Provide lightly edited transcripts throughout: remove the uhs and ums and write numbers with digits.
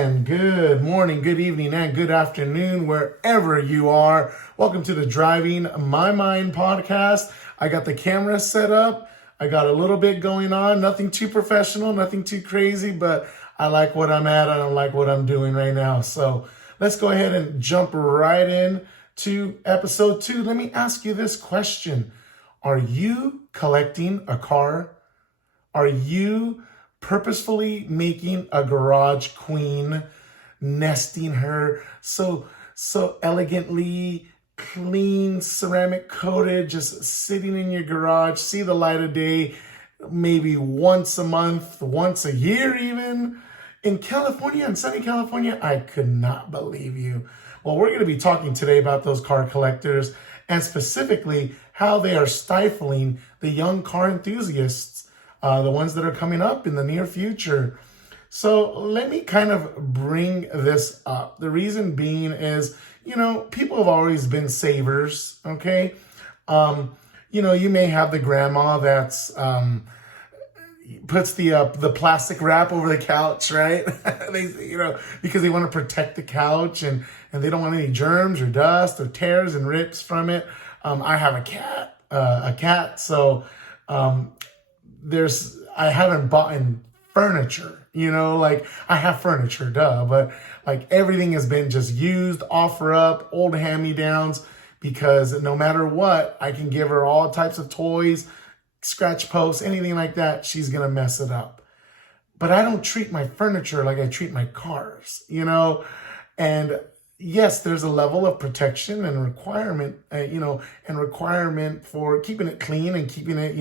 And good morning, good evening, and good afternoon, wherever you are. Welcome to the Driving My Mind podcast. I got the camera set up. I got a little bit going on. Nothing too professional, nothing too crazy, but I like what I'm at. I don't like what I'm doing right now. So let's go ahead and jump right in to episode 2. Let me ask you this question. Are you collecting a car? Are you purposefully making a garage queen, nesting her so elegantly, clean, ceramic coated, just sitting in your garage, see the light of day maybe once a month, once a year even? In California, in sunny California, I could not believe you. Well, we're going to be talking today about those car collectors and specifically how they are stifling the young car enthusiasts, the ones that are coming up in the near future. So let me kind of bring this up. The reason being is, people have always been savers, okay? You may have the grandma that's puts the plastic wrap over the couch, right? Because they want to protect the couch and they don't want any germs or dust or tears and rips from it. I have a cat, so I haven't bought in furniture, I have furniture, but like everything has been just used, offer up, old hand-me-downs, because no matter what, I can give her all types of toys, scratch posts, anything like that, she's going to mess it up. But I don't treat my furniture like I treat my cars, and yes, there's a level of protection and requirement, and requirement for keeping it clean and keeping it,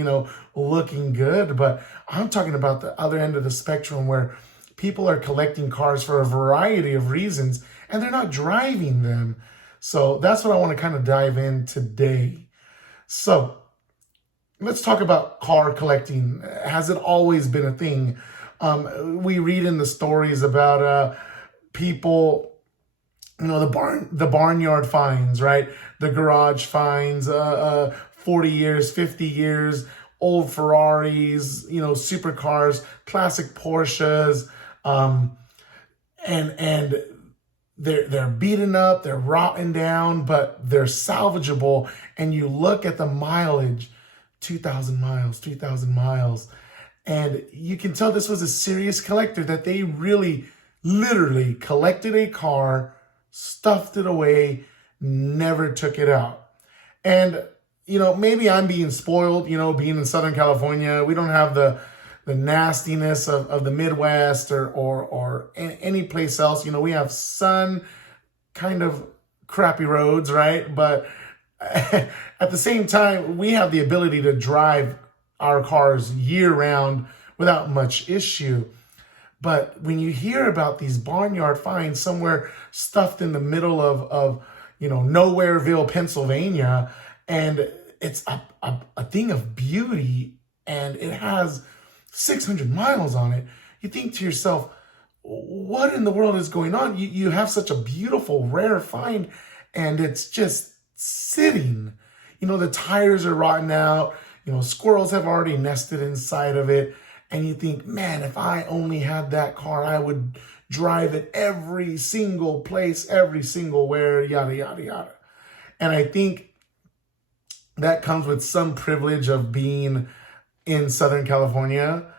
looking good. But I'm talking about the other end of the spectrum where people are collecting cars for a variety of reasons and they're not driving them. So that's what I want to kind of dive in today. So let's talk about car collecting. Has it always been a thing? We read in the stories about people, the barnyard finds, right? The garage finds, 40 years, 50 years, old Ferraris, supercars, classic Porsches, and they're beaten up, they're rotten down, but they're salvageable. And you look at the mileage, 2,000 miles, 3,000 miles, and you can tell this was a serious collector, that they really, literally collected a car, stuffed it away, never took it out. And, maybe I'm being spoiled, being in Southern California. We don't have the nastiness of the Midwest or any place else. We have sun, kind of crappy roads, right? But at the same time, we have the ability to drive our cars year round without much issue. But when you hear about these barnyard finds somewhere stuffed in the middle of Nowhereville, Pennsylvania, and it's a thing of beauty and it has 600 miles on it, you think to yourself, what in the world is going on? You have such a beautiful, rare find and it's just sitting. The tires are rotten out. Squirrels have already nested inside of it. And you think, man, if I only had that car, I would drive it every single place, every single where, yada, yada, yada. And I think that comes with some privilege of being in Southern California.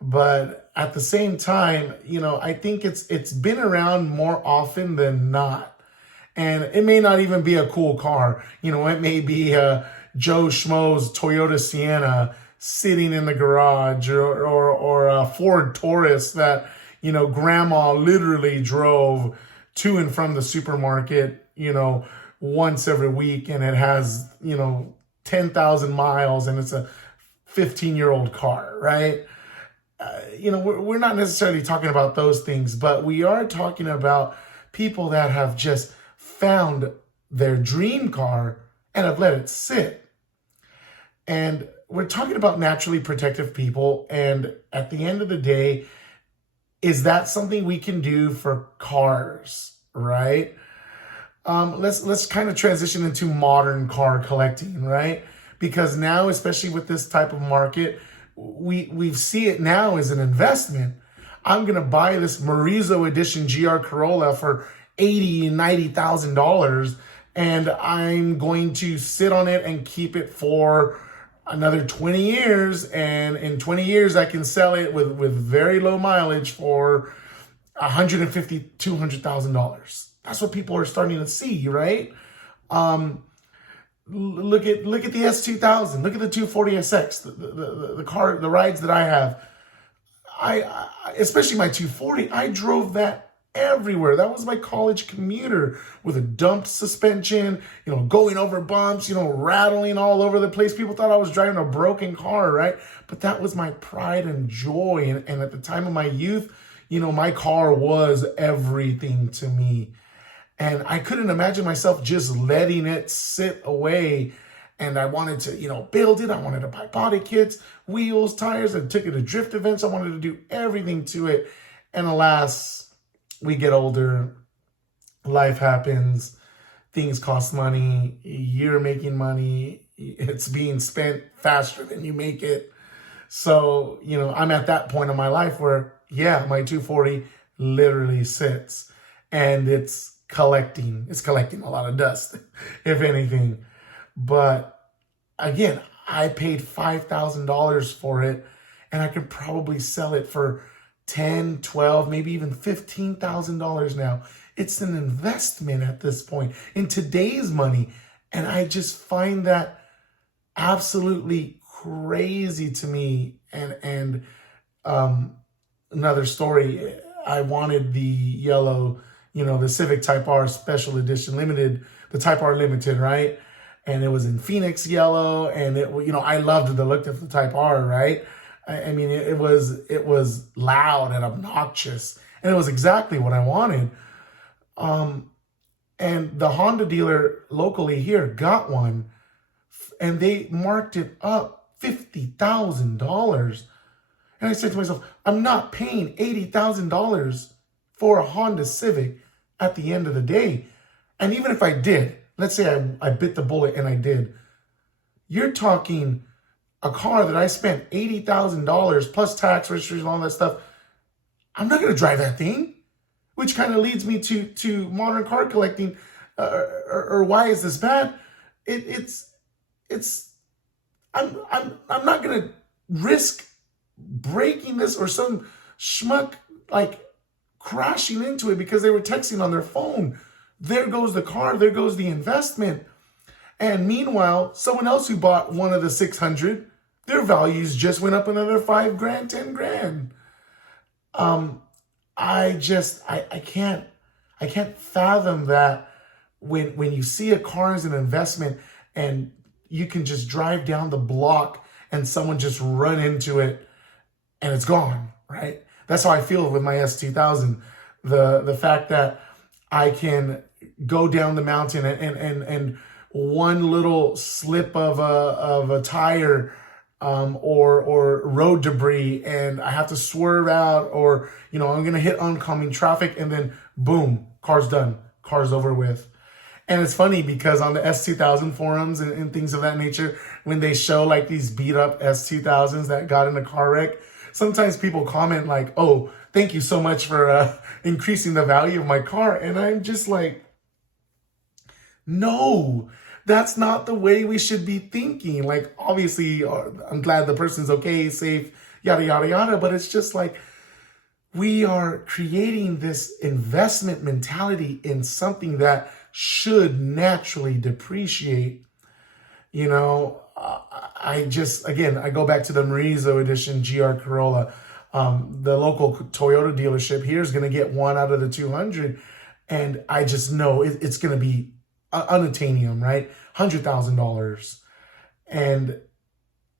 But at the same time, I think it's been around more often than not. And it may not even be a cool car. It may be Joe Schmo's Toyota Sienna sitting in the garage, or a Ford Taurus that, grandma literally drove to and from the supermarket, once every week, and it has, 10,000 miles and it's a 15-year-old car, right? We're not necessarily talking about those things, but we are talking about people that have just found their dream car and have let it sit. And we're talking about naturally protective people. And at the end of the day, is that something we can do for cars, right? Let's kind of transition into modern car collecting, right? Because now, especially with this type of market, we see it now as an investment. I'm going to buy this Morizo edition GR Corolla for $80,000 and $90,000, and I'm going to sit on it and keep it for another 20 years. And in 20 years, I can sell it with very low mileage for $150,000, $200,000. That's what people are starting to see, right? Look at the S2000. Look at the 240SX. The car, the rides that I have. I especially my 240. I drove that everywhere. That was my college commuter with a dumped suspension. Going over bumps. Rattling all over the place. People thought I was driving a broken car, right? But that was my pride and joy. And at the time of my youth, my car was everything to me. And I couldn't imagine myself just letting it sit away. And I wanted to, build it. I wanted to buy body kits, wheels, tires. I took it to drift events. I wanted to do everything to it. And alas, we get older. Life happens. Things cost money. You're making money. It's being spent faster than you make it. So, I'm at that point in my life where, yeah, my 240 literally sits. And it's collecting a lot of dust, if anything. But again, I paid $5,000 for it, and I could probably sell it for $10,000, $12,000, maybe even $15,000 now. It's an investment at this point in today's money. And I just find that absolutely crazy to me. And another story, I wanted the yellow, the Civic Type R Special Edition Limited, the Type R Limited, right? And it was in Phoenix yellow, and I loved the look of the Type R, right? I mean, it was loud and obnoxious, and it was exactly what I wanted. And the Honda dealer locally here got one, and they marked it up $50,000. And I said to myself, I'm not paying $80,000 for a Honda Civic at the end of the day. And even if I did, let's say I bit the bullet and I did, you're talking a car that I spent $80,000 plus tax, registration, and all that stuff. I'm not going to drive that thing, which kind of leads me to modern car collecting, or why is this bad? I'm not going to risk breaking this or some schmuck like crashing into it because they were texting on their phone. There goes the car, there goes the investment. And meanwhile, someone else who bought one of the 600, their values just went up another $5,000, $10,000. I can't fathom that when you see a car as an investment and you can just drive down the block and someone just run into it and it's gone, right? That's how I feel with my S2000. The fact that I can go down the mountain and one little slip of a tire or road debris and I have to swerve out, or I'm going to hit oncoming traffic, and then boom, car's done. Car's over with. And it's funny because on the S2000 forums and things of that nature, when they show like these beat up S2000s that got in a car wreck, sometimes people comment like, oh, thank you so much for increasing the value of my car. And I'm just like, no, that's not the way we should be thinking. Like, obviously, I'm glad the person's okay, safe, yada, yada, yada. But it's just like, we are creating this investment mentality in something that should naturally depreciate. I go back to the Morizo edition GR Corolla. The local Toyota dealership here is going to get one out of the 200. And I just know it's going to be unattainium, right? $100,000. And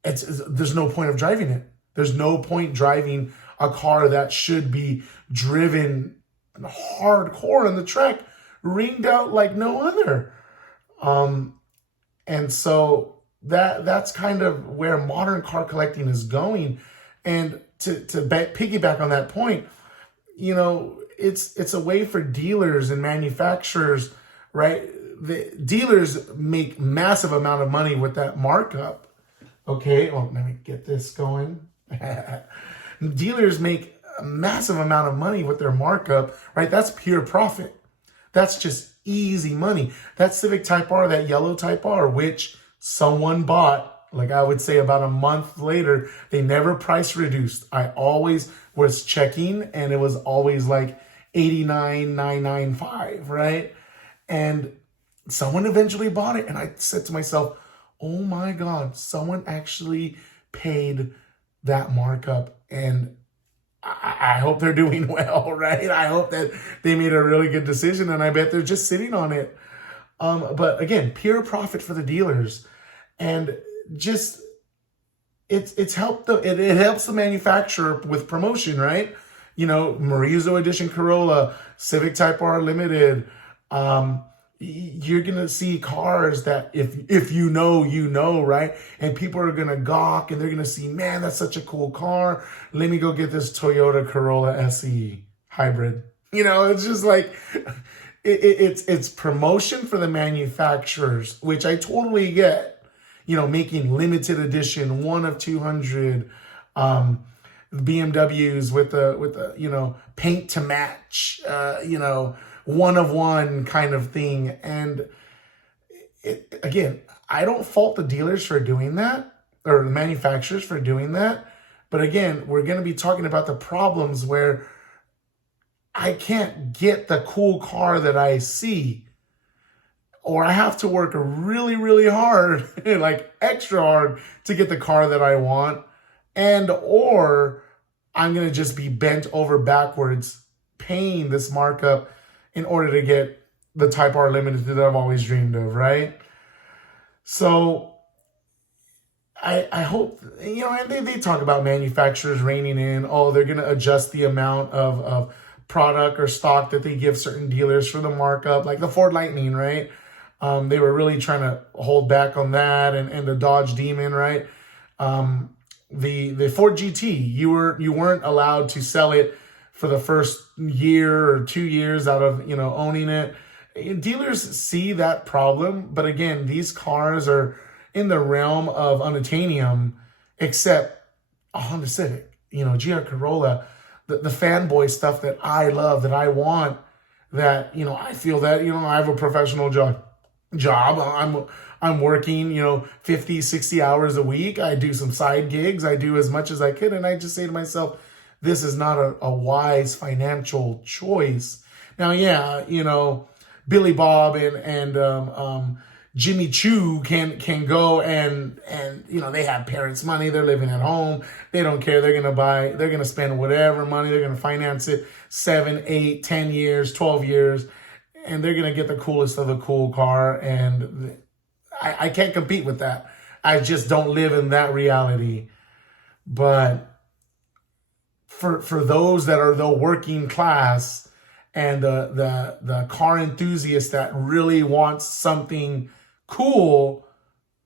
there's no point of driving it. There's no point driving a car that should be driven hardcore on the track, ringed out like no other. And so that's kind of where modern car collecting is going. And to piggyback on that point, it's a way for dealers and manufacturers, right? The dealers make massive amount of money with that markup. Okay, well, let me get this going. Dealers make a massive amount of money with their markup, right? That's pure profit. That's just easy money. That Civic Type R, that yellow Type R, which someone bought, like I would say about a month later, they never price reduced. I always was checking and it was always like 89,995, right? And someone eventually bought it. And I said to myself, oh my God, someone actually paid that markup. And I hope they're doing well, right? I hope that they made a really good decision, and I bet they're just sitting on it. But again, pure profit for the dealers, and just it's helped it helps the manufacturer with promotion, right? You know, Marizo Edition Corolla, Civic Type R Limited. You're gonna see cars that if you know, right? And people are gonna gawk and they're gonna see, man, that's such a cool car. Let me go get this Toyota Corolla SE hybrid. You know, it's just like it's promotion for the manufacturers, which I totally get. You know, making limited edition, 1 of 200 BMWs with the you know, paint to match, you know, 1 of 1 kind of thing. And again, I don't fault the dealers for doing that, or the manufacturers for doing that. But again, we're going to be talking about the problems where I can't get the cool car that I see, or I have to work really, really hard, like extra hard, to get the car that I want. And or I'm going to just be bent over backwards paying this markup in order to get the Type R Limited that I've always dreamed of, right? So I hope, you know, and they talk about manufacturers reining in, oh, they're going to adjust the amount of product or stock that they give certain dealers for the markup, like the Ford Lightning, right? They were really trying to hold back on that, and the Dodge Demon, right? The Ford GT, you weren't allowed to sell it for the first year or 2 years out of, you know, owning it. Dealers see that problem, but again, these cars are in the realm of unattainium, except a Honda Civic, you know, GR Corolla, the fanboy stuff that I love, that I want, that, you know, I feel that, you know, I have a professional job. I'm working, you know, 50, 60 hours a week. I do some side gigs. I do as much as I could. And I just say to myself, this is not a wise financial choice. Now, yeah, you know, Billy Bob and Jimmy Choo can go and you know, they have parents' money. They're living at home. They don't care. They're going to spend whatever money. They're going to finance it 7, 8, 10 years, 12 years. And they're going to get the coolest of the cool car. And I can't compete with that. I just don't live in that reality. But for those that are the working class and the car enthusiasts that really want something cool,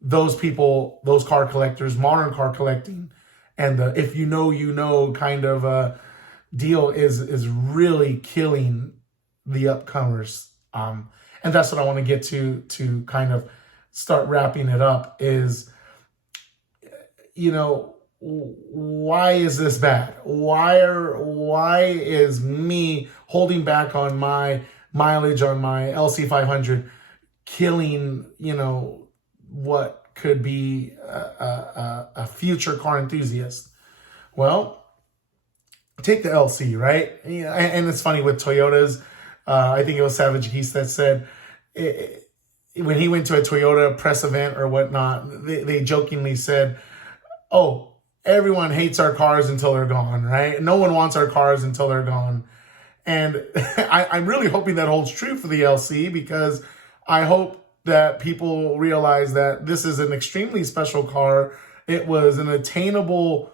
those people, those car collectors, modern car collecting, and the if you know kind of deal is really killing the upcomers. And that's what I want to get to kind of start wrapping it up is, you know, why is this bad? Why is me holding back on my mileage on my LC500 killing, you know, what could be a future car enthusiast? Well, take the LC, right? And it's funny with Toyotas. I think it was Savage Geese that said when he went to a Toyota press event or whatnot, they jokingly said, oh, everyone hates our cars until they're gone, right? No one wants our cars until they're gone. And I'm really hoping that holds true for the LC, because I hope that people realize that this is an extremely special car. It was an attainable,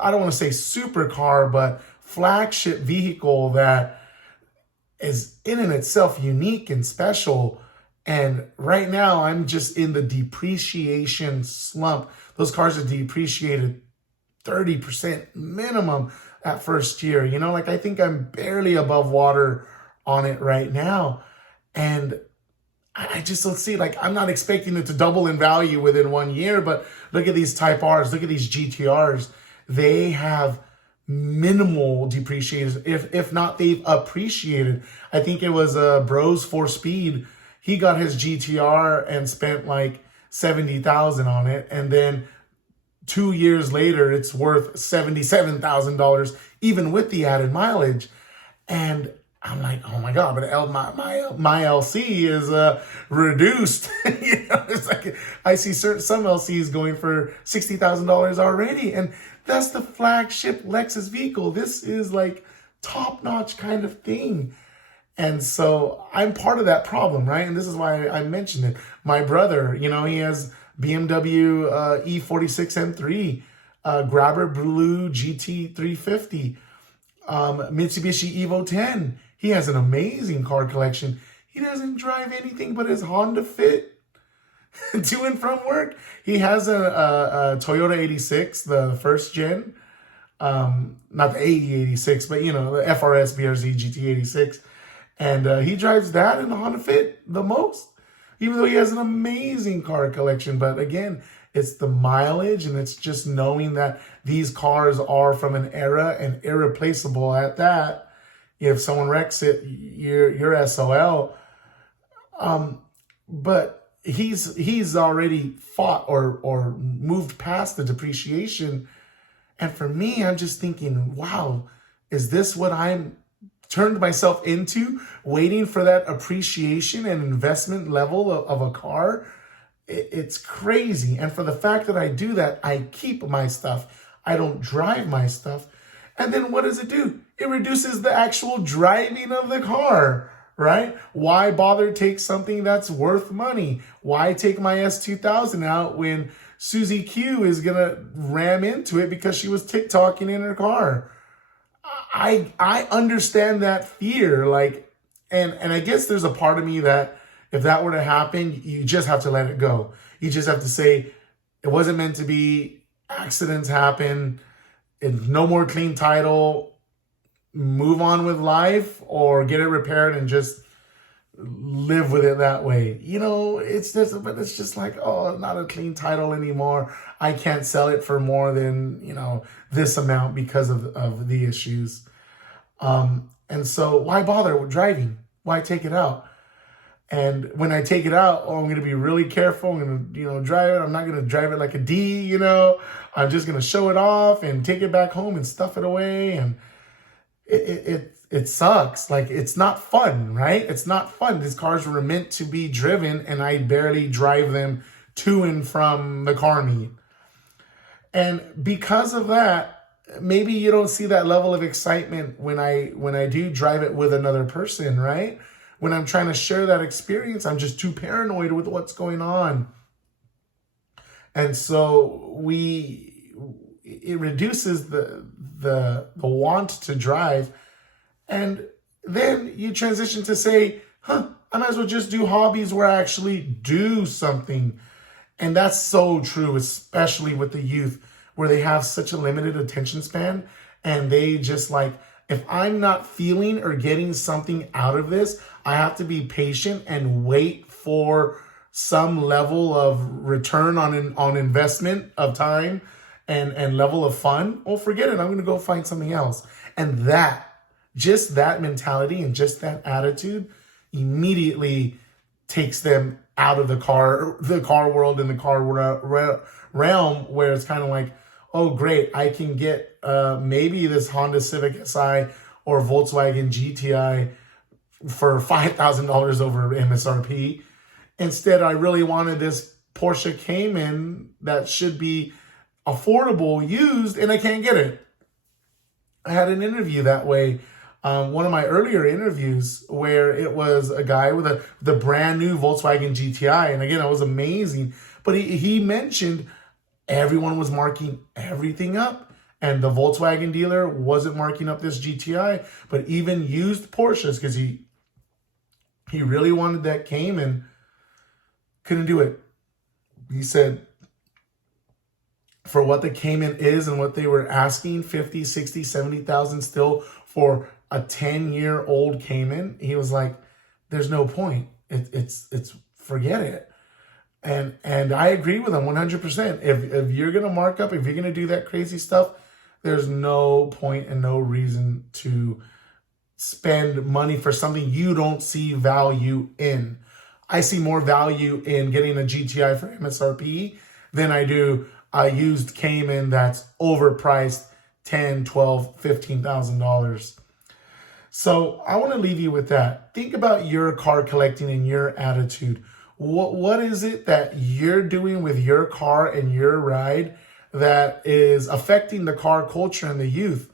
I don't want to say supercar, but flagship vehicle that is in and itself unique and special. And right now I'm just in the depreciation slump. Those cars are depreciated 30% minimum that first year. You know, like I think I'm barely above water on it right now. And I just don't see, like, I'm not expecting it to double in value within 1 year, but look at these Type Rs, look at these GTRs. They have minimal depreciation. If not, they've appreciated. I think it was Bros for Speed. He got his GTR and spent like 70,000 on it, and then 2 years later, it's worth $77,000, even with the added mileage. And I'm like, oh my God, but my LC is reduced. It's like I see some LCs going for $60,000 already. And that's the flagship Lexus vehicle. This is like top-notch kind of thing. And so I'm part of that problem, right? And this is why I mentioned it. My brother, he has BMW E46 M3, Grabber Blue GT 350, Mitsubishi Evo 10. He has an amazing car collection. He doesn't drive anything but his Honda Fit to and from work. He has a Toyota 86, the first gen, not the AE86, but the FRS BRZ GT86. And he drives that in the Honda Fit the most, even though he has an amazing car collection. But again, it's the mileage, and it's just knowing that these cars are from an era and irreplaceable at that. If someone wrecks it, you're SOL. But he's already fought or moved past the depreciation. And for me, I'm just thinking, wow, is this what I'm turned myself into, waiting for that appreciation and investment level of a car? It's crazy. And for the fact that I do that, I keep my stuff. I don't drive my stuff. And then what does it do? It reduces the actual driving of the car, right? Why bother take something that's worth money? Why take my S2000 out when Susie Q is going to ram into it because she was TikToking in her car? I understand that fear, and I guess there's a part of me that if that were to happen, you just have to let it go. You just have to say, it wasn't meant to be, accidents happen, and no more clean title, move on with life, or get it repaired and just live with it that way. It's just like, oh, not a clean title anymore. I can't sell it for more than, this amount because of the issues. And so why bother with driving? Why take it out? And when I take it out, I'm going to be really careful. I'm going to, drive it. I'm not going to drive it like a D, I'm just going to show it off and take it back home and stuff it away. And it sucks. Like, it's not fun, right? It's not fun. These cars were meant to be driven, and I barely drive them to and from the car meet. And because of that, maybe you don't see that level of excitement when I do drive it with another person, right? When I'm trying to share that experience, I'm just too paranoid with what's going on. And so it reduces the want to drive. And then you transition to say, I might as well just do hobbies where I actually do something. And that's so true, especially with the youth, where they have such a limited attention span, and they just if I'm not feeling or getting something out of this, I have to be patient and wait for some level of return on investment of time and level of fun. Well, forget it. I'm going to go find something else. And just that mentality and just that attitude immediately takes them out of the car world and the car realm, where it's kind of like, oh, great, I can get maybe this Honda Civic Si or Volkswagen GTI for $5,000 over MSRP. Instead, I really wanted this Porsche Cayman that should be affordable, used, and I can't get it. I had an interview that way, one of my earlier interviews, where it was a guy with the brand new Volkswagen GTI. And again, it was amazing. But he mentioned everyone was marking everything up, and the Volkswagen dealer wasn't marking up this GTI, but even used Porsches, because he really wanted that Cayman, couldn't do it. He said, for what the Cayman is and what they were asking, 50, 60, 70,000 still for a 10-year-old Cayman, he was like, there's no point. It's forget it. And I agree with him 100%. If you're going to mark up, if you're going to do that crazy stuff, There's no point and no reason to spend money for something you don't see value in. I see more value in getting a GTI for MSRP than I do a used Cayman that's overpriced $10, $12, $15,000. So I want to leave you with that. Think about your car collecting and your attitude. What is it that you're doing with your car and your ride that is affecting the car culture and the youth?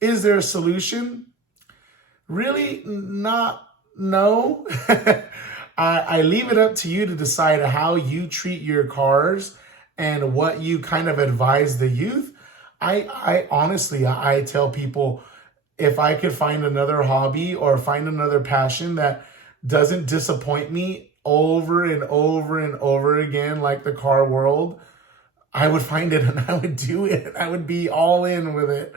Is there a solution? Really not, no. I leave it up to you to decide how you treat your cars and what you kind of advise the youth. I honestly, I tell people, if I could find another hobby or find another passion that doesn't disappoint me over and over and over again, like the car world, I would find it and I would do it. I would be all in with it.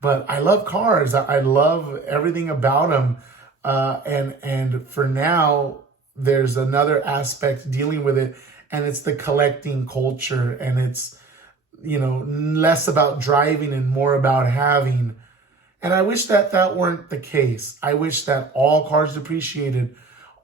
But I love cars. I love everything about them. And for now, there's another aspect dealing with it, and it's the collecting culture. And it's, less about driving and more about having. And I wish that that weren't the case. I wish that all cars depreciated,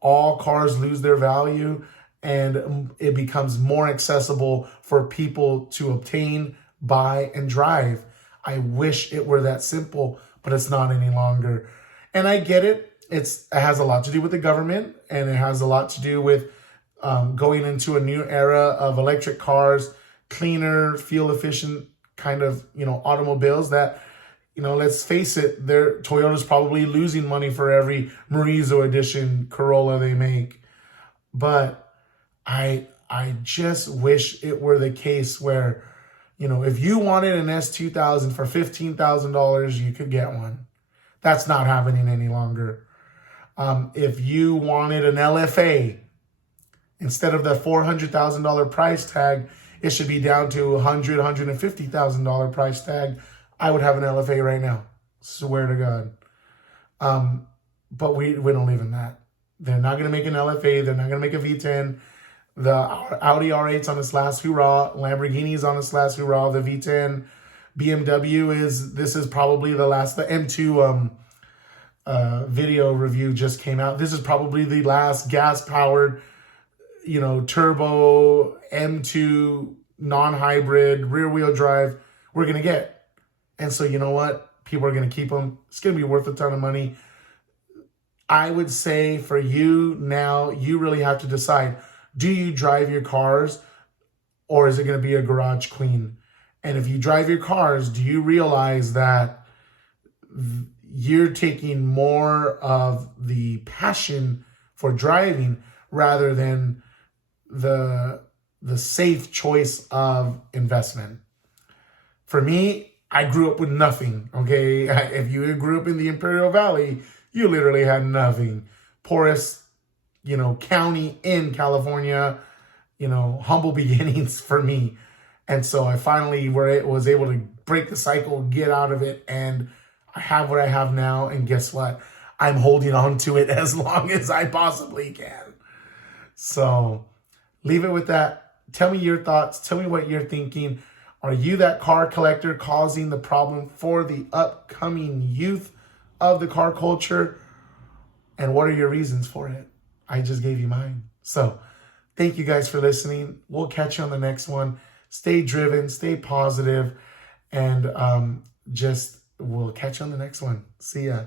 all cars lose their value, and it becomes more accessible for people to obtain, buy, and drive. I wish it were that simple, but it's not any longer. And I get it. It has a lot to do with the government, and it has a lot to do with going into a new era of electric cars, cleaner, fuel efficient kind of, automobiles that, let's face it, Toyota's probably losing money for every Morizo edition Corolla they make. But I just wish it were the case where, if you wanted an S2000 for $15,000, you could get one. That's not happening any longer. If you wanted an LFA, instead of the $400,000 price tag, it should be down to $100,000, $150,000 price tag. I would have an LFA right now. Swear to God. But we don't live in that. They're not going to make an LFA. They're not going to make a V10. The Audi R8's on its last hurrah. Lamborghini's on its last hurrah. The V10. BMW this is probably the last. The M2 video review just came out. This is probably the last gas-powered, turbo M2 non-hybrid rear-wheel drive we're going to get. And so you know what? People are going to keep them. It's going to be worth a ton of money. I would say for you now, you really have to decide, do you drive your cars or is it going to be a garage queen? And if you drive your cars, do you realize that you're taking more of the passion for driving rather than the safe choice of investment? For me, I grew up with nothing, okay? If you grew up in the Imperial Valley, you literally had nothing. Poorest, county in California, humble beginnings for me. And so I finally was able to break the cycle, get out of it, and I have what I have now. And guess what? I'm holding on to it as long as I possibly can. So leave it with that. Tell me your thoughts. Tell me what you're thinking. Are you that car collector causing the problem for the upcoming youth of the car culture? And what are your reasons for it? I just gave you mine. So thank you guys for listening. We'll catch you on the next one. Stay driven, stay positive, and we'll catch you on the next one. See ya.